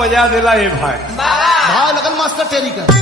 बजा दिला ये भाई भाव लगन मास्टर टेरी का